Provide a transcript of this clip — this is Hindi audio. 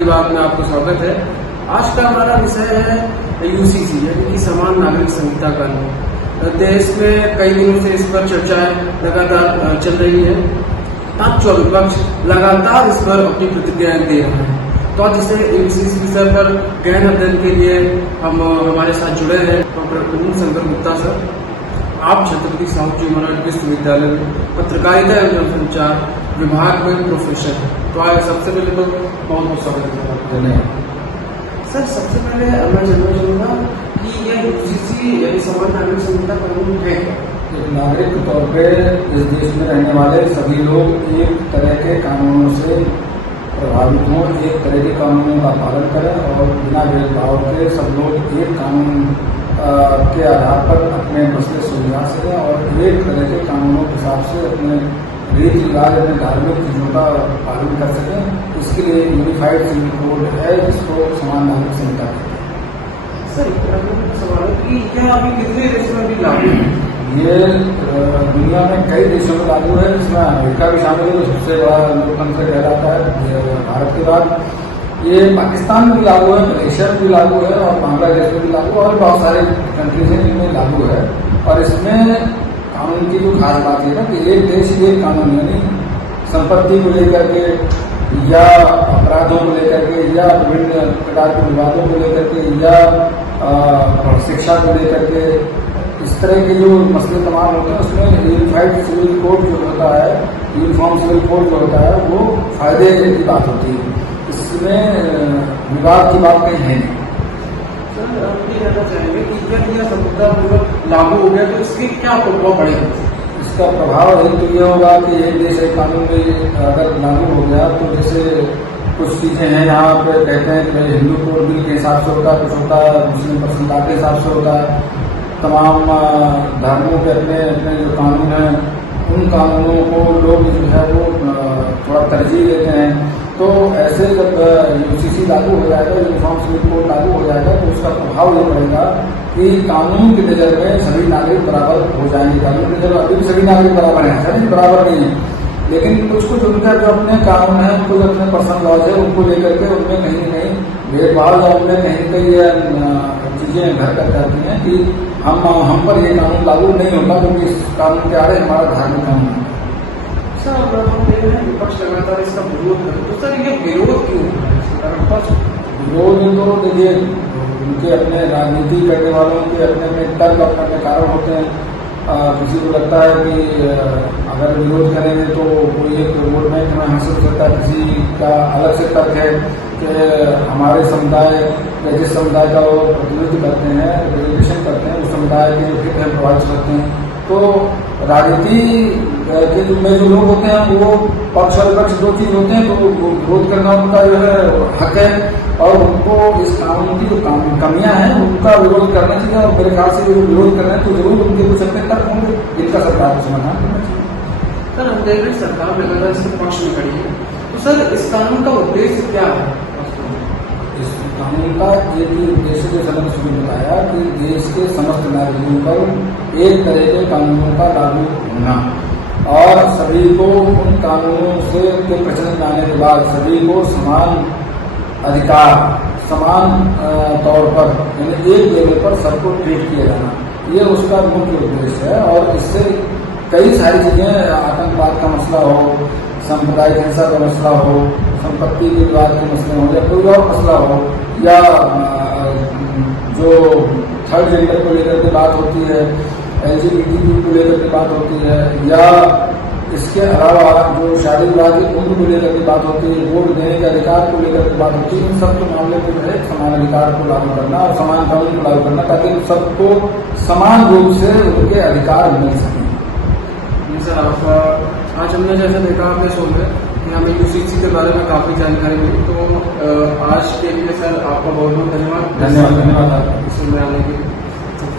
में आपको स्वागत है। आज का हमारा विषय है यूसीसी यानी कि समान नागरिक संहिता कानून। देश में कई दिनों से इस पर चर्चाएं लगातार चल रही है। तब विपक्ष लगातार इस पर अपनी प्रतिक्रियाएं दे रहे हैं। तो आज इसे यूसीसी विषय पर गहन अध्ययन के लिए हम हमारे साथ जुड़े हैं डॉक्टर प्रवीण शंकर गुप्ता सर। आप छत्रपति साहू जी महाराज विश्वविद्यालय में पत्रकारिता एवं जनसंचार विभाग में प्रोफेसर है। तो आज सबसे पहले तो बहुत बहुत स्वागत है सर। सबसे पहले मैं जानना चाहूँगा कि यह यूसीसी यानी समान नागरिक संहिता कानून है क्या? नागरिक के तौर पे इस देश में रहने वाले सभी लोग एक तरह के कानूनों से प्रभावित हों, एक तरह के कानूनों का पालन करें और बिना भेदभाव के सब लोग एक कानून के आधार पर अपने मसले सुलझा सकें और एक तरह के कानूनों के हिसाब से अपने रीति रिवाज अपने धार्मिक चीजों का पालन कर सकें। इसके लिए यूनिफाइड सिविल कोड है जिसको समान नागरिक संहिता कहते हैं। सर सवाल है कि क्या अभी कितने देशों में भी लागू है? ये दुनिया में कई देशों में लागू है, जिसमें अमेरिका भी शामिल है जो सबसे बड़ा लोकतंत्र कहलाता है भारत के बाद। ये पाकिस्तान में भी लागू है, मलेशिया में भी लागू है और बांग्लादेश में भी लागू है और बहुत सारे कंट्रीज हैं जिनमें लागू है। और इसमें कानून की जो खास बात है ना कि एक देश एक कानून, यानी संपत्ति को लेकर के या अपराधों को लेकर के या विभिन्न प्रकार के विवादों को लेकर के या शिक्षा को लेकर के इस तरह के जो मसले तमाम होते हैं उसमें यूनिफाइड सिविल कोड जो होता है, यूनिफॉर्म सिविल कोड जो होता है वो फायदे की बात होती है। इसमें विवाद की बात कहीं है नहीं। सर आप ये कहना चाहेंगे कि जब यह संहितापूर्वक लागू हो गया तो इसके क्या प्रभाव पड़ेगा? इसका प्रभाव तो ये होगा कि एक देश एक कानून में अगर लागू हो गया तो जैसे कुछ चीजें हैं यहाँ पे कहते हैं कि हिंदू कोड बिल के हिसाब से होता है, कुछ होता है मुस्लिम पर्सनता के हिसाब से होता है। तमाम धर्मों के अपने अपने जो कानून हैं उन कानूनों को लोग जो है वो थोड़ा तरजीह देते हैं। तो ऐसे जब यूसीसी लागू हो जाएगा, यूनिफॉर्म सिविल कोड लागू हो जाएगा तो उसका प्रभाव ये पड़ेगा कि कानून की नज़र में सभी नागरिक बराबर हो जाएंगे। कानून की नज़र अभी भी सभी नागरिक बराबर हैं, सभी बराबर नहीं है, लेकिन कुछ कुछ उनका जो अपने कानून है, कुछ अपने पर्सनल लॉज है, उनको लेकर के उनमें कहीं न कहीं भेदभाव या उनमें कहीं न कहीं ये चीज़ें घर कर जाती हैं कि हम पर ये कानून लागू नहीं होता क्योंकि इस कानून के आड़े हमारा धार्मिक कानून है। सर हम देख रहे हैं विपक्ष लगातार इसका विरोध कर, तो सर ये विरोध क्यों है? विरोध तो देखिए उनके अपने राजनीति करने वालों के अपने अपने तर्क अपने कारण होते हैं। किसी को लगता है कि अगर विरोध करेंगे तो कोई एक वोट बैंक में हासिल करता है, किसी का अलग से तर्क है कि हमारे समुदाय या जिस समुदाय का वो प्रतिनिधित्व करते हैं, रिप्रेजेंटेशन करते हैं, उस समुदाय के जो हित है प्रभावित करते हैं। तो राजनीति के में जो लोग होते हैं वो पक्ष और विपक्ष दो चीज होते हैं, तो विरोध करना उनका जो है हक है और उनको इस कानून की जो कमियां हैं उनका विरोध करना चाहिए। और मेरे ख्याल से जो विरोध कर रहे हैं तो जरूर उनके कुछ अपने तर्क होंगे जिनका सरकार को समाधान करना चाहिए। सर हम देख रहे हैं सरकार लगातार इसके पक्ष में खड़ी है, तो सर इस कानून का उद्देश्य क्या है? इस कानून का एक ही उद्देश्य जो सदन ने बताया कि देश के समस्त नागरिकों पर एक तरह के कानूनों का लागू होना और सभी को उन कानूनों से के प्रचलन आने के बाद सभी को समान अधिकार, समान तौर पर यानी एक लेवल पर सबको ट्रीट किया जाना, ये उसका मुख्य उद्देश्य है। और इससे कई सारी चीजें, आतंकवाद का मसला हो, सांप्रदायिक हिंसा का मसला हो, संपत्ति के विवाद के मसले हो या कोई और मसला हो या जो थर्ड जेंडर को लेकर के बात होती है, LGBT को लेकर के बात होती है या इसके अलावा जो शादी विवाह की उम्र को लेकर के बात होती है, वोट देने के अधिकार को लेकर के बात होती है, इन सब के मामले में जो है समान अधिकार को लागू करना और समान कानून को लागू करना ताकि सबको समान रूप से उनके अधिकार मिल सकें। सर आज हमने जैसे देखा आपने शो में कि हमें यूसीसी के बारे में काफी जानकारी मिली, तो आज के लिए सर आपका बहुत बहुत धन्यवाद। धन्यवाद। इसमें आने के लिए।